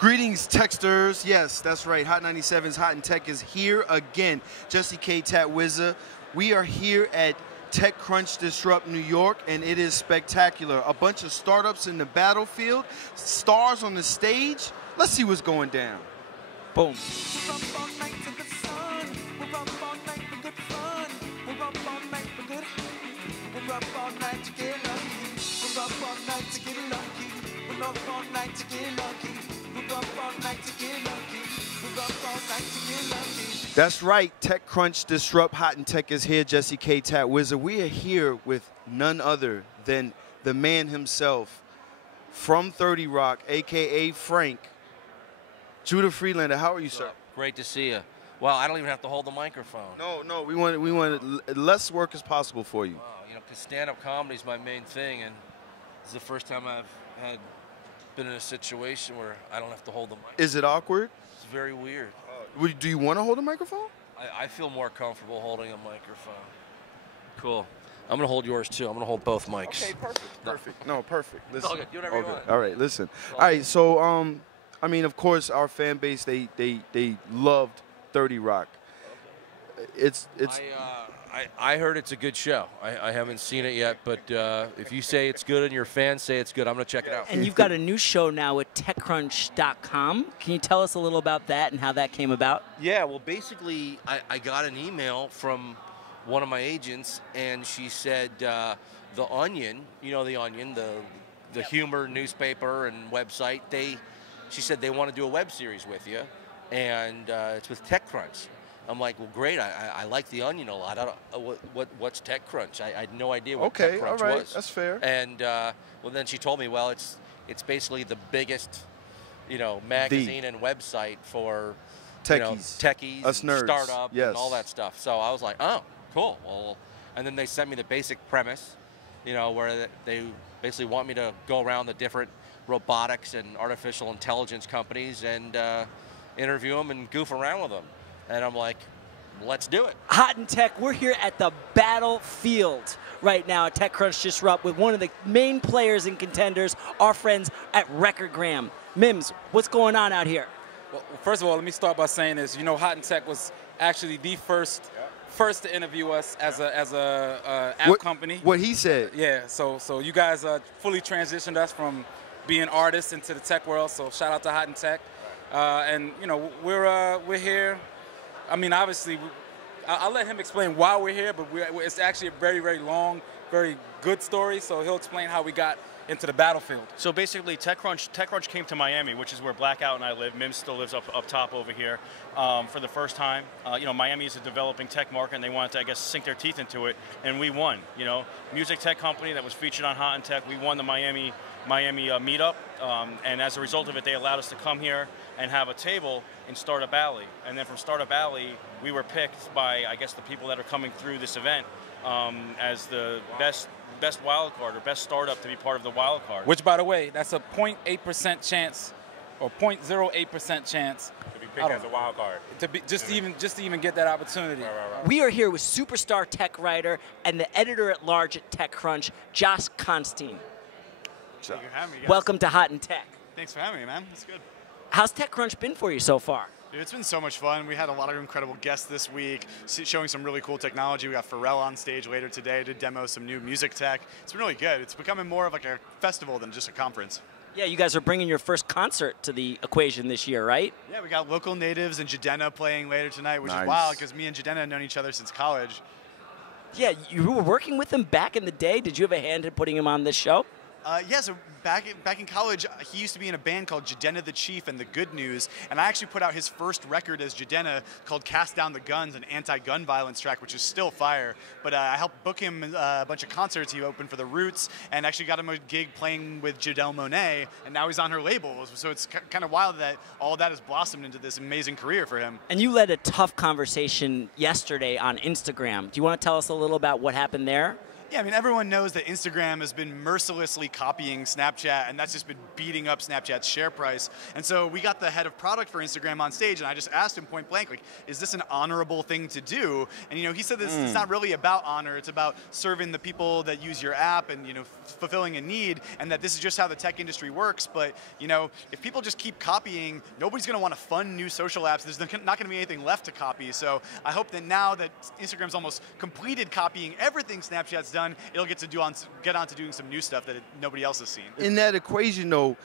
Greetings, Techsters. Yes, that's right. Hot 97's Hot and Tech is here again. Jesse Cate, Wizza. We are here at TechCrunch Disrupt New York, and it is spectacular. A bunch of startups in the battlefield, stars on the stage. Let's see what's going down. Boom. That's right, TechCrunch Disrupt Hot and Tech is here. Jesse Cate, Wizza. We are here with none other than the man himself from 30 Rock, aka Frank. Judah Freelander, how are you, sir? Great to see you. Well, I don't even have to hold the microphone. No, we want less work as possible for you. Wow, you know, because stand-up comedy is my main thing, and this is the first time I've been in a situation where I don't have to hold the microphone. Is it awkward? It's very weird. Do you want to hold a microphone? I feel more comfortable holding a microphone. Cool. I'm going to hold yours, too. I'm going to hold both mics. Okay, perfect. No, perfect. Listen. Okay, do whatever you want. All right, listen. All right, so, I mean, of course, our fan base, they loved 30 Rock. Okay. I heard it's a good show. I haven't seen it yet, but if you say it's good and your fans say it's good, I'm going to check it out. And you've got a new show now at TechCrunch.com. Can you tell us a little about that and how that came about? Yeah, well, basically, I got an email from one of my agents, and she said The Onion, you know The Onion, the humor newspaper and website, she said they want to do a web series with you, and it's with TechCrunch. I'm like, well, great. I like The Onion a lot. What's TechCrunch? I had no idea what TechCrunch all right, was. That's fair. And well, then she told me, well, it's basically the biggest, magazine and website for techies, us nerds, startup, and all that stuff. So I was like, oh, cool. Well, and then they sent me the basic premise, where they basically want me to go around the different robotics and artificial intelligence companies and interview them and goof around with them. And I'm like, let's do it. Hot and Tech, we're here at the battlefield right now at TechCrunch Disrupt with one of the main players and contenders, our friends at Recordgram. Mims, what's going on out here? Well, first of all, let me start by saying this. Hot and Tech was actually the first to interview us as a app company. What he said. Yeah, so you guys fully transitioned us from being artists into the tech world. So shout out to Hot and Tech. And we're here. I mean, obviously, I'll let him explain why we're here, but it's actually a very, very long, very good story. So he'll explain how we got into the battlefield. So basically, TechCrunch came to Miami, which is where Blackout and I live. Mims still lives up top over here for the first time. Miami is a developing tech market, and they wanted to, I guess, sink their teeth into it, and we won. Music tech company that was featured on Hot and Tech. We won the Miami meetup, and as a result of it, they allowed us to come here and have a table in Startup Alley. And then from Startup Alley, we were picked by, I guess, the people that are coming through this event as the best wild card or best startup to be part of the wild card. Which, by the way, that's a 0.8% chance or 0.08% chance to be picked as a wild card. To be just to even get that opportunity. Right. We are here with superstar tech writer and the editor-at-large at TechCrunch, Josh Constine. Thank you for having me, guys. Welcome to Hot and Tech. Thanks for having me, man. That's good. How's TechCrunch been for you so far? Dude, it's been so much fun. We had a lot of incredible guests this week, showing some really cool technology. We got Pharrell on stage later today to demo some new music tech. It's been really good. It's becoming more of like a festival than just a conference. Yeah, you guys are bringing your first concert to the equation this year, right? Yeah, we got local natives and Jidenna playing later tonight, which Nice. is wild because me and Jidenna have known each other since college. Yeah, you were working with him back in the day. Did you have a hand in putting him on this show? Yeah, so back in college, he used to be in a band called Jidenna the Chief and the Good News, and I actually put out his first record as Jidenna called Cast Down the Guns, an anti-gun violence track, which is still fire. But I helped book him a bunch of concerts. He opened for The Roots, and actually got him a gig playing with Janelle Monáe, and now he's on her label. So it's kind of wild that all of that has blossomed into this amazing career for him. And you led a tough conversation yesterday on Instagram. Do you want to tell us a little about what happened there? Yeah, I mean, everyone knows that Instagram has been mercilessly copying Snapchat, and that's just been beating up Snapchat's share price. And so we got the head of product for Instagram on stage, and I just asked him point blank, like, is this an honorable thing to do? And, you know, he said this, it's not really about honor. It's about serving the people that use your app and, you know, fulfilling a need, and that this is just how the tech industry works. But, you know, if people just keep copying, nobody's going to want to fund new social apps. There's not going to be anything left to copy. So I hope that now that Instagram's almost completed copying everything Snapchat's done, it'll get on to doing some new stuff that nobody else has seen. In that equation, though,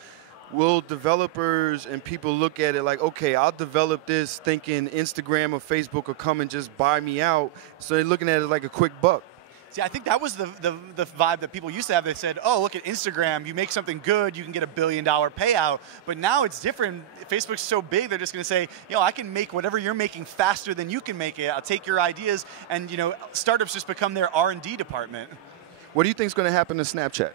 will developers and people look at it like, okay, I'll develop this thinking Instagram or Facebook will come and just buy me out, so they're looking at it like a quick buck? See, I think that was the vibe that people used to have. They said, oh, look at Instagram. You make something good, you can get $1 billion payout. But now it's different. Facebook's so big, they're just going to say, you know, I can make whatever you're making faster than you can make it. I'll take your ideas. And, you know, startups just become their R&D department. What do you think is going to happen to Snapchat?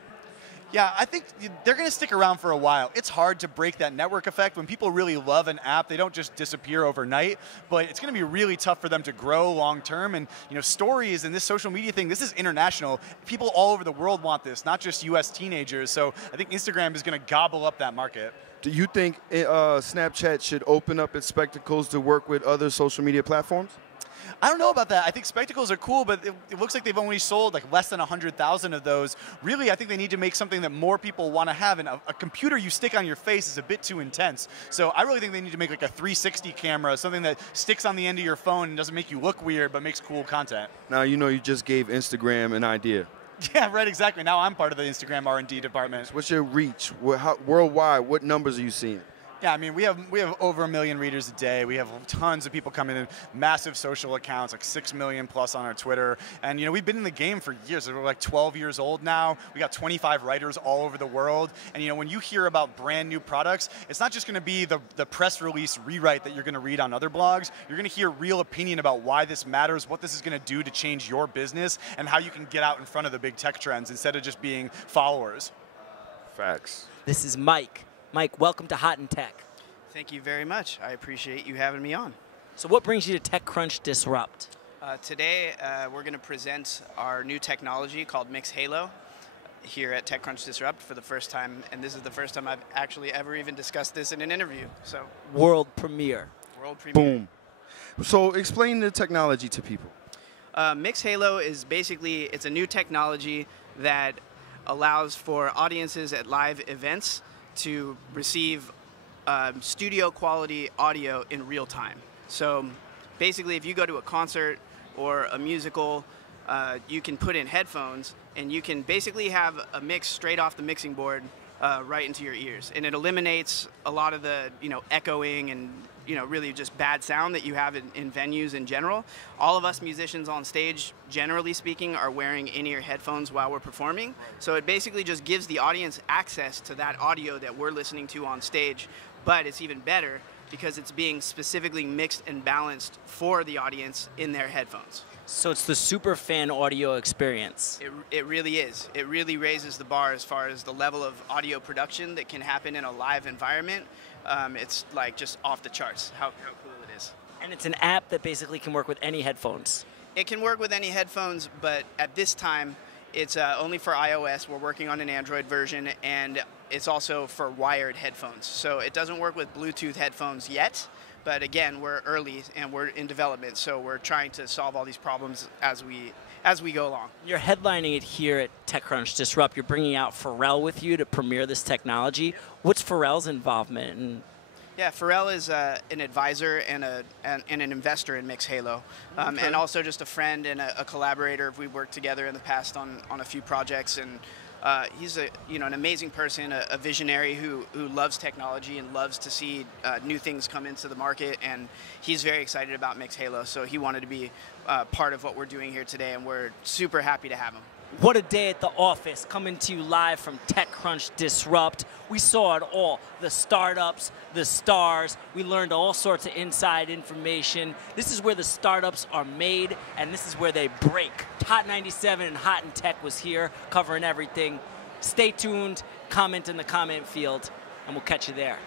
Yeah, I think they're going to stick around for a while. It's hard to break that network effect. When people really love an app, they don't just disappear overnight, but it's going to be really tough for them to grow long term. And, you know, stories and this social media thing, this is international. People all over the world want this, not just US teenagers. So I think Instagram is going to gobble up that market. Do you think Snapchat should open up its spectacles to work with other social media platforms? I don't know about that. I think spectacles are cool, but it looks like they've only sold like less than 100,000 of those. Really, I think they need to make something that more people want to have. And a computer you stick on your face is a bit too intense. So I really think they need to make like a 360 camera, something that sticks on the end of your phone and doesn't make you look weird, but makes cool content. Now, you know, you just gave Instagram an idea. Yeah, right, exactly. Now I'm part of the Instagram R&D department. So what's your reach? Worldwide, what numbers are you seeing? Yeah, I mean, we have over 1 million readers a day. We have tons of people coming in, massive social accounts, like 6 million plus on our Twitter. And, you know, we've been in the game for years. We're like 12 years old now. We got 25 writers all over the world. And, you know, when you hear about brand new products, it's not just going to be the press release rewrite that you're going to read on other blogs. You're going to hear real opinion about why this matters, what this is going to do to change your business, and how you can get out in front of the big tech trends instead of just being followers. Facts. This is Mike. Mike, welcome to Hot in Tech. Thank you very much. I appreciate you having me on. So what brings you to TechCrunch Disrupt? Today, we're going to present our new technology called MIXHalo here at TechCrunch Disrupt for the first time, and this is the first time I've actually ever even discussed this in an interview. So World premiere. World premiere. Boom. So explain the technology to people. MIXHalo is basically, it's a new technology that allows for audiences at live events to receive studio quality audio in real time. So basically, if you go to a concert or a musical, you can put in headphones and you can basically have a mix straight off the mixing board right into your ears. And it eliminates a lot of the, you know, echoing and, you know, really just bad sound that you have in venues in general. All of us musicians on stage, generally speaking, are wearing in-ear headphones while we're performing. So it basically just gives the audience access to that audio that we're listening to on stage. But it's even better because it's being specifically mixed and balanced for the audience in their headphones. So it's the super fan audio experience. It really is. It really raises the bar as far as the level of audio production that can happen in a live environment. It's like just off the charts how cool it is. And it's an app that basically can work with any headphones. It can work with any headphones, but at this time, it's only for iOS. We're working on an Android version, and it's also for wired headphones. So it doesn't work with Bluetooth headphones yet, but again, we're early and we're in development, so we're trying to solve all these problems as we go along. You're headlining it here at TechCrunch Disrupt. You're bringing out Pharrell with you to premiere this technology. What's Pharrell's involvement? Yeah, Pharrell is an advisor and an investor in MIXHalo, and also just a friend and a collaborator. We've worked together in the past on a few projects, and he's an amazing person, a visionary who loves technology and loves to see new things come into the market, and he's very excited about MIXHalo, so he wanted to be part of what we're doing here today, and we're super happy to have him. What a day at the office, coming to you live from TechCrunch Disrupt. We saw it all, the startups, the stars. We learned all sorts of inside information. This is where the startups are made, and this is where they break. Hot 97 and Hot in Tech was here, covering everything. Stay tuned, comment in the comment field, and we'll catch you there.